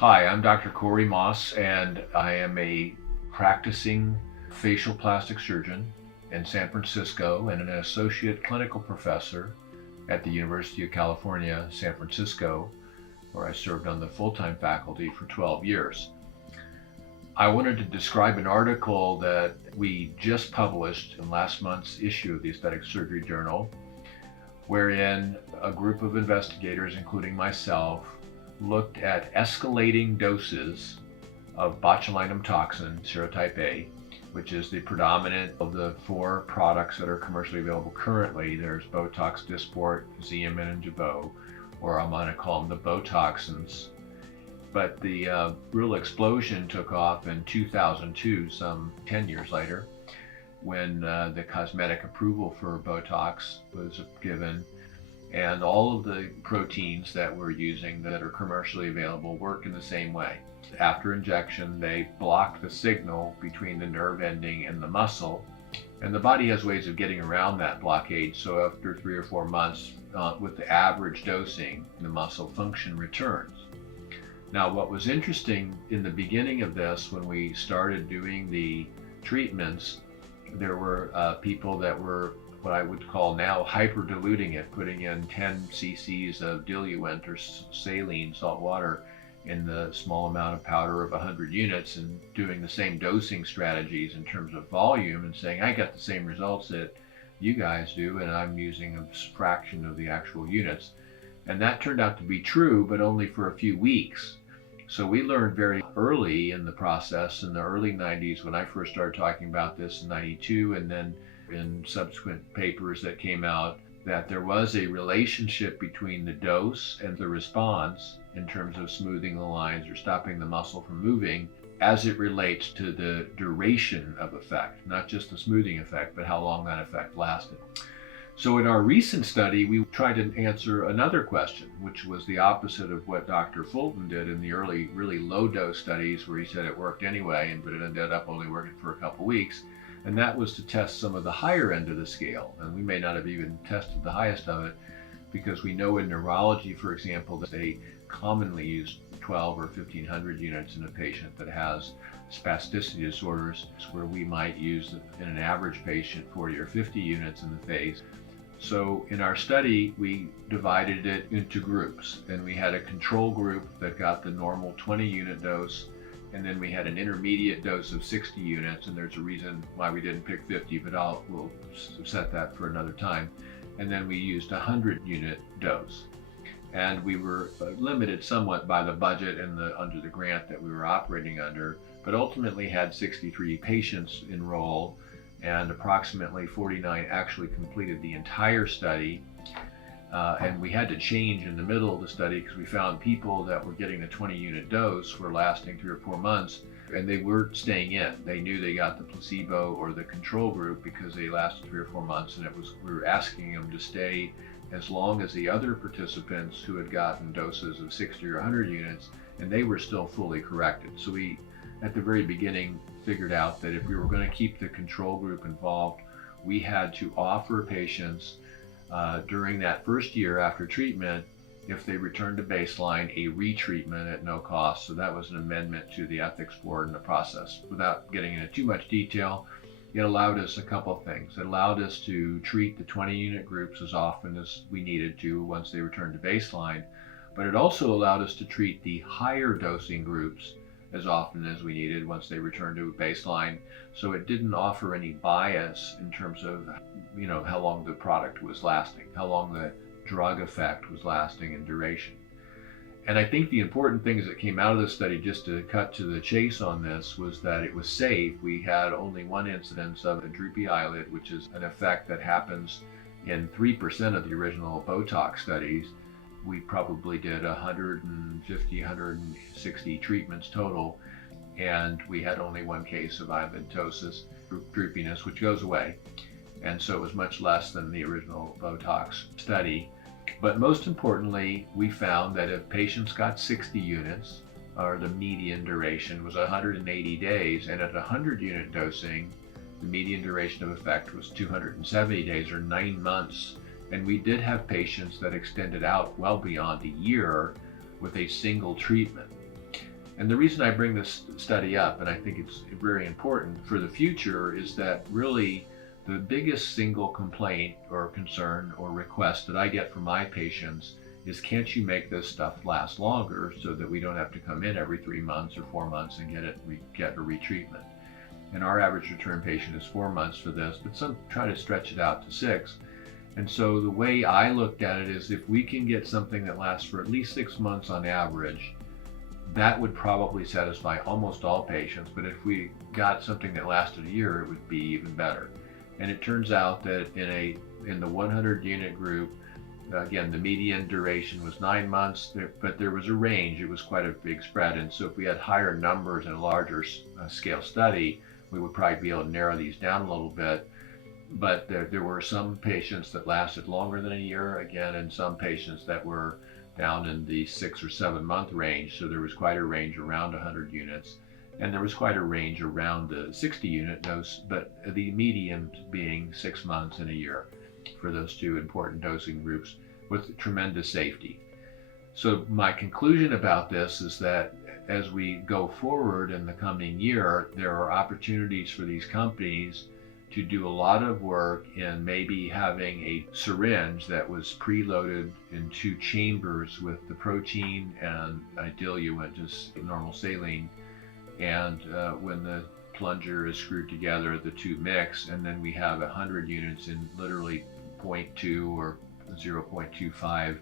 Hi, I'm Dr. Corey Maas, and I am a practicing facial plastic surgeon in San Francisco and an associate clinical professor at the University of California, San Francisco, where I served on the full-time faculty for 12 years. I wanted to describe an article that we just published in last month's issue of the Aesthetic Surgery Journal, wherein a group of investigators, including myself, looked at escalating doses of botulinum toxin, serotype A, which is the predominant of the four products that are commercially available currently. There's Botox, Dysport, Xeomin, and Jeuveau, or I'm going to call them the Botoxins. But the real explosion took off in 2002, some 10 years later, when the cosmetic approval for Botox was given, and all of the proteins that we're using that are commercially available work in the same way. After injection, they block the signal between the nerve ending and the muscle, and the body has ways of getting around that blockade. So after 3 or 4 months, with the average dosing, the muscle function returns. Now, what was interesting in the beginning of this, when we started doing the treatments, there were people that were what I would call now hyper diluting it, putting in 10 cc's of diluent or saline, salt water, in the small amount of powder of 100 units, and doing the same dosing strategies in terms of volume and saying, I got the same results that you guys do, and I'm using a fraction of the actual units. And that turned out to be true, but only for a few weeks. So we learned very early in the process, in the early 90s, when I first started talking about this in 92, and then in subsequent papers that came out, that there was a relationship between the dose and the response in terms of smoothing the lines or stopping the muscle from moving as it relates to the duration of effect, not just the smoothing effect, but how long that effect lasted. So in our recent study, we tried to answer another question, which was the opposite of what Dr. Fulton did in the early, really low dose studies, where he said it worked anyway, but it ended up only working for a couple weeks. And that was to test some of the higher end of the scale. And we may not have even tested the highest of it, because we know in neurology, for example, that they commonly use 12 or 1500 units in a patient that has spasticity disorders, where we might use in an average patient 40 or 50 units in the face. So in our study, we divided it into groups, and we had a control group that got the normal 20 unit dose, and then we had an intermediate dose of 60 units, and there's a reason why we didn't pick 50, but we'll set that for another time. And then we used a 100 unit dose. And we were limited somewhat by the budget and under the grant that we were operating under, but ultimately had 63 patients enroll, and approximately 49 actually completed the entire study. And we had to change in the middle of the study because we found people that were getting the 20 unit dose were lasting 3 or 4 months, and they weren't staying in. They knew they got the placebo or the control group because they lasted 3 or 4 months, and we were asking them to stay as long as the other participants who had gotten doses of 60 or 100 units, and they were still fully corrected. So we, at the very beginning, figured out that if we were going to keep the control group involved, we had to offer patients during that first year after treatment, if they returned to baseline, a retreatment at no cost. So that was an amendment to the ethics board in the process. Without getting into too much detail, it allowed us a couple of things. It allowed us to treat the 20 unit groups as often as we needed to once they returned to baseline, but it also allowed us to treat the higher dosing groups as often as we needed once they returned to baseline. So it didn't offer any bias in terms of, how long the product was lasting, how long the drug effect was lasting in duration. And I think the important things that came out of the study, just to cut to the chase on this, was that it was safe. We had only one incidence of a droopy eyelid, which is an effect that happens in 3% of the original Botox studies. We probably did 150, 160 treatments total, and we had only one case of eyelid ptosis, droopiness, which goes away. And so it was much less than the original Botox study. But most importantly, we found that if patients got 60 units, or the median duration was 180 days, and at 100 unit dosing, the median duration of effect was 270 days, or 9 months. And we did have patients that extended out well beyond a year with a single treatment. And the reason I bring this study up, and I think it's very important for the future, is that really the biggest single complaint or concern or request that I get from my patients is, can't you make this stuff last longer so that we don't have to come in every 3 months or 4 months and get a retreatment? And our average return patient is 4 months for this, but some try to stretch it out to 6. And so the way I looked at it is, if we can get something that lasts for at least 6 months on average, that would probably satisfy almost all patients. But if we got something that lasted a year, it would be even better. And it turns out that in the 100 unit group, again, the median duration was 9 months, but there was a range. It was quite a big spread. And so if we had higher numbers and a larger scale study, we would probably be able to narrow these down a little bit. But there were some patients that lasted longer than a year, again, and some patients that were down in the 6 or 7 month range. So there was quite a range around 100 units. And there was quite a range around the 60 unit dose, but the median being 6 months and a year for those two important dosing groups, with tremendous safety. So my conclusion about this is that as we go forward in the coming year, there are opportunities for these companies to do a lot of work in maybe having a syringe that was preloaded in 2 chambers with the protein and a diluent, just normal saline. And when the plunger is screwed together, the 2 mix, and then we have 100 units in literally 0.2 or 0.25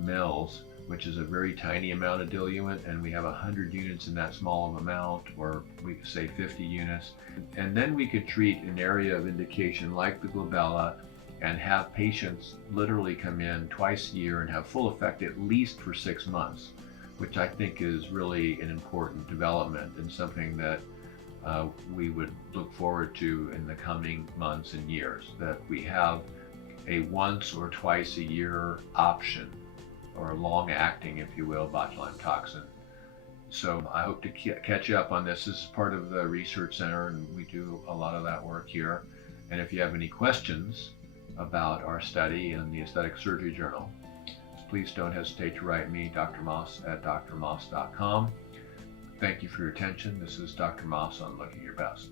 mils, which is a very tiny amount of diluent, and we have 100 units in that small of amount, or we could say 50 units. And then we could treat an area of indication like the glabella and have patients literally come in twice a year and have full effect at least for 6 months, which I think is really an important development and something that we would look forward to in the coming months and years, that we have a once or twice a year option, or a long acting, if you will, botulinum toxin. So I hope to catch you up on this. This is part of the research center, and we do a lot of that work here. And if you have any questions about our study in the Aesthetic Surgery Journal, please don't hesitate to write me, Dr. Maas at drmaas.com. Thank you for your attention. This is Dr. Maas on Looking Your Best.